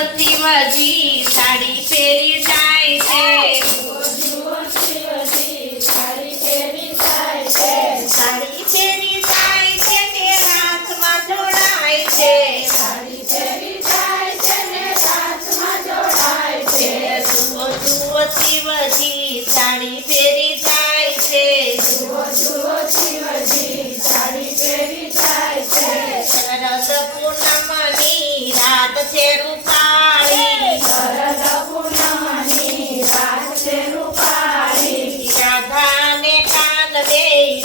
શિવજી સાડી પહેરી જાય છે સાડી પહેરી જાય છે સાડી પહેરી જાય છે ને હાથમાં જોડાય છે સાડી પહેરી જાય છે ને હાથમાં જોડાય છે જુઓ જુઓ શિવજી સાડી પહેરી જાય છે જુઓ જુઓ શિવજી સાડી પહેરી જાય છે શરદ પૂનમની રાત છે રૂપાળી શરદ પૂનમની રાત છે રૂપાળી રાધાને કાનને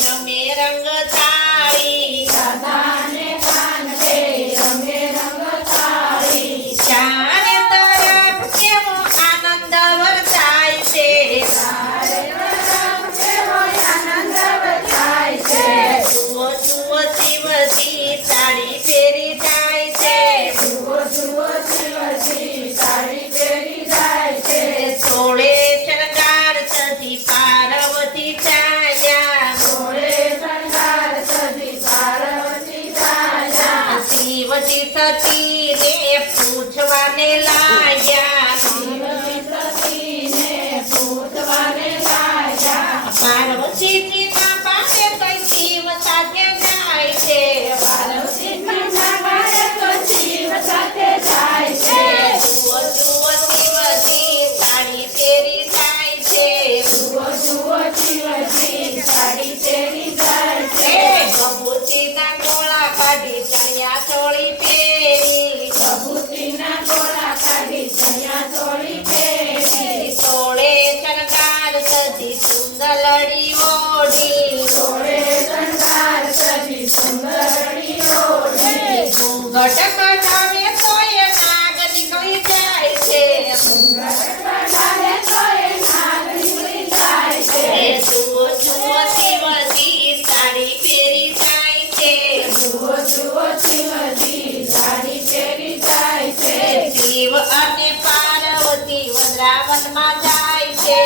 રમે રંગ થાળી રાધાને કાનને રમે રંગ થાળી ચારે તરફ કેવો આનંદ વરસાય છે ચારે તરફ કેવો આનંદ વરસાય છે જુઓ જુઓ શિવજી સાડી પહેરી જાય છે જુઓ જુઓ શિવજી સાડી પહેરી જાય છે સોળે શણગાર સજી પાર્વતી ચાલ્યા સોળે શણગાર સજી પાર્વતી ચાલ્યા શિવજી સતીને પૂછવાને લાગ્યા શિવજી સતીને પૂછવાને લાગ્યા પાર્વતીજી ના પાસે કઈ શિવ સાથે જાય છે પાર્વતીના બાળક તો શિવ સાથે જાય છે જુઓ જુઓ શિવજી સાડી પહેરી જાય છે જુઓ જુઓ શિવજી સાડી પહેરી જાય છે કપૂરજીના ગોળા કાઢી ચણિયા ચોળી પહેરી કપૂરજીના ગોળા કાઢી ચણિયા ચોળી પહેરી સોળે શણગાર સજી સુંદરડી ઓઢી સોળે શણગાર સજી સુંદરડી ઓઢી ઘૂંઘટ કઢાવે તો એ નાગ નીકળી જાય છે ઘટાડે તો એ નાગ નીકળી જાય છે જુઓ જુઓ શિવજી સાડી પહેરી જાય છે જુઓ જુઓ શિવજી સાડી પહેરી જાય છે શિવ અને પાર્વતી વૃંદાવનમાં જાય છે